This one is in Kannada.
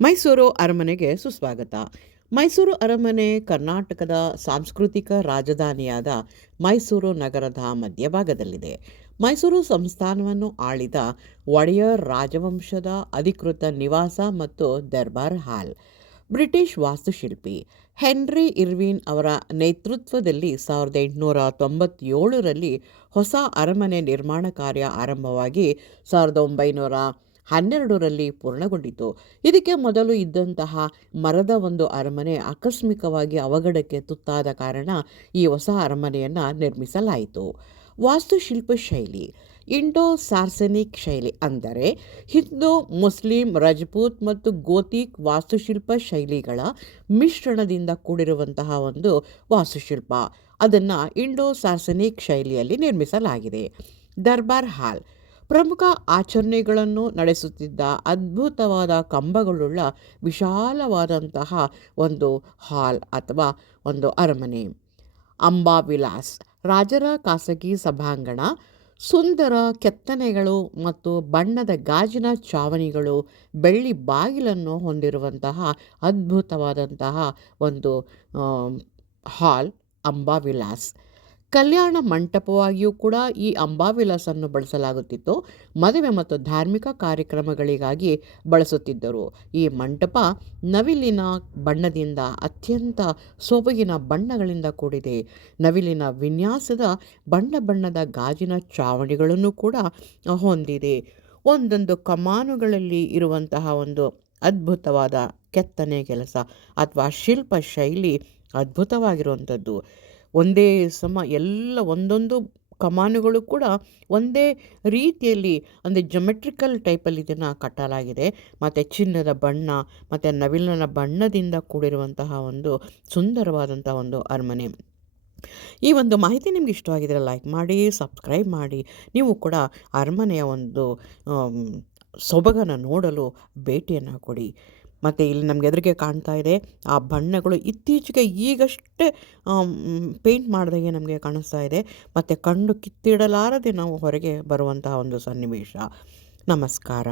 ಮೈಸೂರು ಅರಮನೆಗೆ ಸುಸ್ವಾಗತ. ಮೈಸೂರು ಅರಮನೆ ಕರ್ನಾಟಕದ ಸಾಂಸ್ಕೃತಿಕ ರಾಜಧಾನಿಯಾದ ಮೈಸೂರು ನಗರದ ಮಧ್ಯಭಾಗದಲ್ಲಿದೆ. ಮೈಸೂರು ಸಂಸ್ಥಾನವನ್ನು ಆಳಿದ ಒಡೆಯರ್ ರಾಜವಂಶದ ಅಧಿಕೃತ ನಿವಾಸ ಮತ್ತು ದರ್ಬಾರ್ ಹಾಲ್. ಬ್ರಿಟಿಷ್ ವಾಸ್ತುಶಿಲ್ಪಿ ಹೆನ್ರಿ ಇರ್ವಿನ್ ಅವರ ನೇತೃತ್ವದಲ್ಲಿ 1897ರಲ್ಲಿ ಹೊಸ ಅರಮನೆ ನಿರ್ಮಾಣ ಕಾರ್ಯ ಆರಂಭವಾಗಿ 1912ರಲ್ಲಿ ಪೂರ್ಣಗೊಂಡಿತು. ಇದಕ್ಕೆ ಮೊದಲು ಇದ್ದಂತಹ ಮರದ ಒಂದು ಅರಮನೆ ಆಕಸ್ಮಿಕವಾಗಿ ಅವಘಡಕ್ಕೆ ತುತ್ತಾದ ಕಾರಣ ಈ ಹೊಸ ಅರಮನೆಯನ್ನು ನಿರ್ಮಿಸಲಾಯಿತು. ವಾಸ್ತುಶಿಲ್ಪ ಶೈಲಿ ಇಂಡೋ ಸಾರ್ಸೆನಿಕ್ ಶೈಲಿ, ಅಂದರೆ ಹಿಂದೂ, ಮುಸ್ಲಿಂ, ರಜಪೂತ್ ಮತ್ತು ಗೋತಿಕ್ ವಾಸ್ತುಶಿಲ್ಪ ಶೈಲಿಗಳ ಮಿಶ್ರಣದಿಂದ ಕೂಡಿರುವಂತಹ ಒಂದು ವಾಸ್ತುಶಿಲ್ಪ. ಅದನ್ನು ಇಂಡೋ ಸಾರ್ಸೆನಿಕ್ ಶೈಲಿಯಲ್ಲಿ ನಿರ್ಮಿಸಲಾಗಿದೆ. ದರ್ಬಾರ್ ಹಾಲ್ ಪ್ರಮುಖ ಆಚರಣೆಗಳನ್ನು ನಡೆಸುತ್ತಿದ್ದ ಅದ್ಭುತವಾದ ಕಂಬಗಳುಳ್ಳ ವಿಶಾಲವಾದಂತಹ ಒಂದು ಹಾಲ್ ಅಥವಾ ಒಂದು ಅರಮನೆ. ಅಂಬಾವಿಲಾಸ್ ರಾಜರ ಖಾಸಗಿ ಸಭಾಂಗಣ. ಸುಂದರ ಕೆತ್ತನೆಗಳು ಮತ್ತು ಬಣ್ಣದ ಗಾಜಿನ ಚಾವಣಿಗಳು, ಬೆಳ್ಳಿ ಬಾಗಿಲನ್ನು ಹೊಂದಿರುವಂತಹ ಅದ್ಭುತವಾದಂತಹ ಒಂದು ಹಾಲ್ ಅಂಬಾವಿಲಾಸ್. ಕಲ್ಯಾಣ ಮಂಟಪವಾಗಿಯೂ ಕೂಡ ಈ ಅಂಬಾವಿಲಾಸನ್ನು ಬಳಸಲಾಗುತ್ತಿತ್ತು. ಮದುವೆ ಮತ್ತು ಧಾರ್ಮಿಕ ಕಾರ್ಯಕ್ರಮಗಳಿಗಾಗಿ ಬಳಸುತ್ತಿದ್ದರು. ಈ ಮಂಟಪ ನವಿಲಿನ ಬಣ್ಣದಿಂದ ಅತ್ಯಂತ ಸೊಬಗಿನ ಬಣ್ಣಗಳಿಂದ ಕೂಡಿದೆ. ನವಿಲಿನ ವಿನ್ಯಾಸದ ಬಣ್ಣದ ಗಾಜಿನ ಚಾವಣಿಗಳನ್ನು ಕೂಡ ಹೊಂದಿದೆ. ಒಂದೊಂದು ಕಮಾನುಗಳಲ್ಲಿ ಇರುವಂತಹ ಒಂದು ಅದ್ಭುತವಾದ ಕೆತ್ತನೆ ಕೆಲಸ ಅಥವಾ ಶಿಲ್ಪ ಶೈಲಿ ಅದ್ಭುತವಾಗಿರುವಂಥದ್ದು. ಒಂದೇ ಒಂದೊಂದು ಕಮಾನುಗಳು ಕೂಡ ಒಂದೇ ರೀತಿಯಲ್ಲಿ, ಅಂದರೆ ಜೊಮೆಟ್ರಿಕಲ್ ಟೈಪಲ್ಲಿ ಇದನ್ನು ಕಟ್ಟಲಾಗಿದೆ. ಮತ್ತು ಚಿನ್ನದ ಬಣ್ಣ ಮತ್ತು ನವಿಲಿನ ಬಣ್ಣದಿಂದ ಕೂಡಿರುವಂತಹ ಒಂದು ಸುಂದರವಾದಂಥ ಒಂದು ಅರಮನೆ. ಈ ಒಂದು ಮಾಹಿತಿ ನಿಮ್ಗೆ ಇಷ್ಟವಾಗಿದ್ದರೆ ಲೈಕ್ ಮಾಡಿ, ಸಬ್ಸ್ಕ್ರೈಬ್ ಮಾಡಿ. ನೀವು ಕೂಡ ಅರಮನೆಯ ಒಂದು ಸೊಬಗನ್ನು ನೋಡಲು ಭೇಟಿಯನ್ನು ಕೊಡಿ. ಮತ್ತು ಇಲ್ಲಿ ನಮಗೆ ಎದುರಿಗೆ ಕಾಣ್ತಾ ಇದೆ ಆ ಬಣ್ಣಗಳು ಇತ್ತೀಚೆಗೆ ಈಗಷ್ಟೇ ಪೇಂಟ್ ಮಾಡಿದಾಗೆ ನಮಗೆ ಕಾಣಿಸ್ತಾ ಇದೆ. ಮತ್ತು ಕಣ್ಣು ಕಿತ್ತಿಡಲಾರದೆ ನಾವು ಹೊರಗೆ ಬರುವಂತಹ ಒಂದು ಸನ್ನಿವೇಶ. ನಮಸ್ಕಾರ.